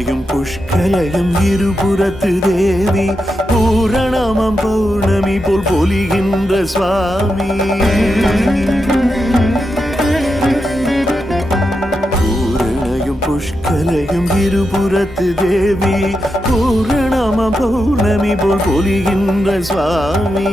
பூரணையும் புஷ்கலையும் இருபுறத்து தேவி பூரணமம் பௌர்ணமி போல் பொலிகின்ற சுவாமி. பூரணையும் புஷ்கலையும் இருபுறத்து தேவி பூரணமம் பௌர்ணமி போல் பொலிகின்ற சுவாமி.